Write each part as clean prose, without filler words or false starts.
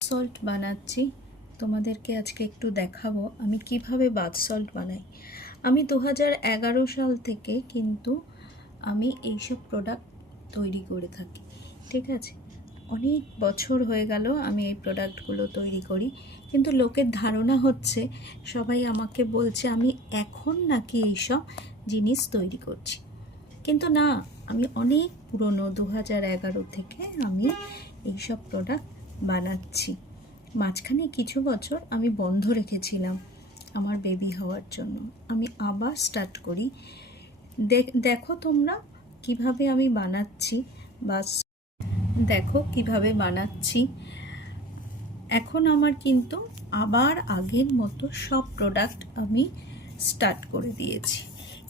Salt বানাচ্ছি, তোমাদেরকে আজকে একটু দেখাবো আমি কিভাবে বাথ সল্ট বানাই। আমি 2011 সাল থেকে কিন্তু আমি এইসব প্রোডাক্ট তৈরি করে থাকি, ঠিক আছে। অনেক বছর হয়ে গেল আমি এই প্রোডাক্টগুলো তৈরি করি, কিন্তু লোকের ধারণা হচ্ছে, সবাই আমাকে বলছে আমি এখন নাকি এইসব জিনিস তৈরি করছি, কিন্তু না, আমি অনেক পুরনো 2011 থেকে আমি এইসব প্রোডাক্ট বানাচ্ছি। মাঝখানে কিছু বছর আমি বন্ধ রেখেছিলাম আমার বেবি হওয়ার জন্য, আমি আবার স্টার্ট করি। দেখো তোমরা কিভাবে আমি বানাচ্ছি, বাস দেখো কিভাবে বানাচ্ছি। এখন আমার কিন্তু আবার আগের মতো সব প্রোডাক্ট আমি স্টার্ট করে দিয়েছি।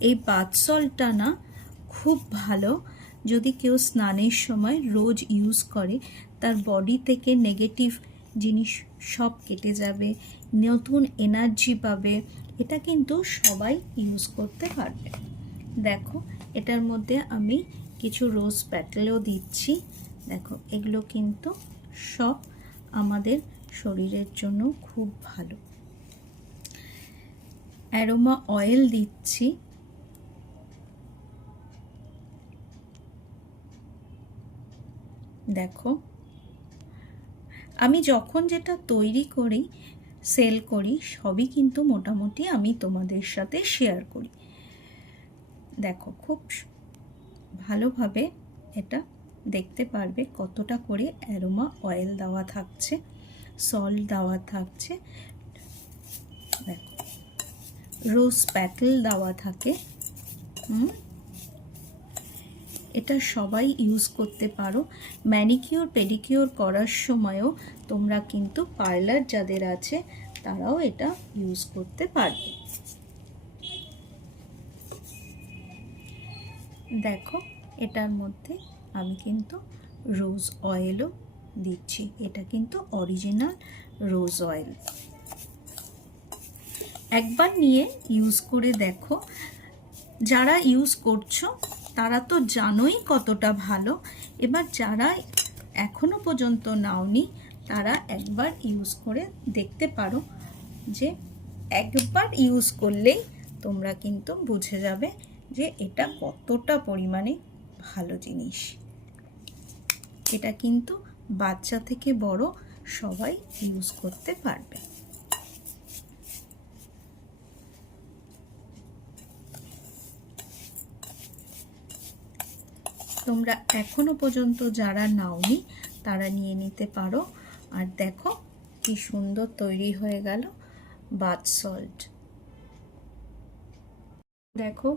এই বাথ সল্টটা না খুব ভালো, যদি কেউ স্নানের সময় রোজ ইউজ করে তার বডি থেকে নেগেটিভ জিনিস সব কেটে যাবে, নতুন এনার্জি পাবে। এটা কিন্তু সবাই ইউজ করতে পারবে। দেখো এটার মধ্যে আমি কিছু রোজ প্যাটেলও দিচ্ছি। দেখো এগুলো কিন্তু সব আমাদের শরীরের জন্য খুব ভালো। অ্যারোমা অয়েল দিচ্ছি, দেখো আমি যখন যেটা তৈরি করি সেল করি সবই কিন্তু মোটামুটি আমি তোমাদের সাথে শেয়ার করি। দেখো খুব ভালোভাবে এটা দেখতে পারবে কতটা করে অ্যারোমা অয়েল দেওয়া থাকছে, সল্ট দেওয়া থাকছে, দেখো রোজ প্যাটেল দেওয়া থাকে। এটা সবাই ইউজ করতে পারো। ম্যানিকিওর পেডিকিওর করার সময়ও তোমরা কিন্তু পার্লার যাদের আছে তারাও এটা ইউজ করতে পারবে। দেখো এটার মধ্যে আমি কিন্তু রোজ অয়েলও দিচ্ছি, এটা কিন্তু অরিজিনাল রোজ অয়েল। একবার নিয়ে ইউজ করে দেখো, যারা ইউজ করছো তারা তো জানোই কতটা ভালো। এবার যারা এখনো পর্যন্ত নাওনি তারা একবার ইউজ করে দেখতে পারো, যে একবার ইউজ করলেই তোমরা কিন্তু বুঝে যাবে যে এটা কতটা পরিমাণে ভালো জিনিস। এটা কিন্তু বাচ্চা থেকে বড় সবাই ইউজ করতে পারবে। তোমরা এখনো পর্যন্ত যারা নাওনি তারা নিয়ে নিতে পারো। আর দেখো কি সুন্দর তৈরি হয়ে গেল বাথ সল্ট। দেখো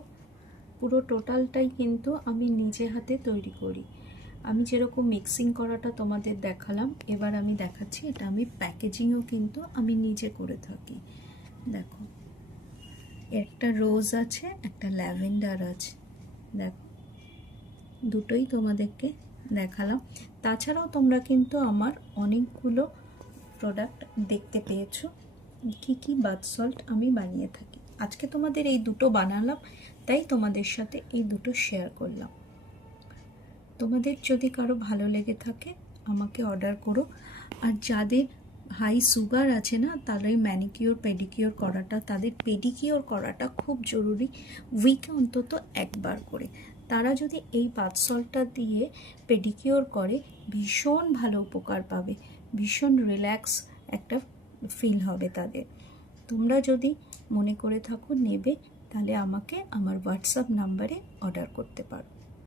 পুরো টোটালটাই কিন্তু আমি নিজে হাতে তৈরি করি। আমি যেরকম মিক্সিং করাটা তোমাদের দেখালাম, এবার আমি দেখাচ্ছি এটা আমি প্যাকেজিংও কিন্তু আমি নিজে করে থাকি। দেখো একটা রোজ আছে, একটা ল্যাভেন্ডার আছে, দেখো দুটোই তোমাদেরকে দেখালাম। তাছাড়াও তোমরা কিন্তু আমার অনেকগুলো প্রোডাক্ট দেখতে পেয়েছো কি কি বাথ সল্ট আমি বানিয়ে থাকি। আজকে তোমাদের এই দুটো বানালাম, তাই তোমাদের সাথে এই দুটো শেয়ার করলাম। তোমাদের যদি কারো ভালো লেগে থাকে আমাকে অর্ডার করো। আর যাদের হাই সুগার আছে না, তাদের ম্যানিকিওর পেডিকিওর করাটা, তাদের পেডিকিওর করাটা খুব জরুরি, উইকে অন্তত একবার করে। তারা যদি এই বাথ সল্টটা দিয়ে পেডিকিওর করে ভীষণ ভালো উপকার পাবে, ভীষণ রিল্যাক্স একটা ফিল হবে তাদের। তোমরা যদি মনে করে থাকো নেবে, তাহলে আমাকে আমার হোয়াটসঅ্যাপ নাম্বারে অর্ডার করতে পারো।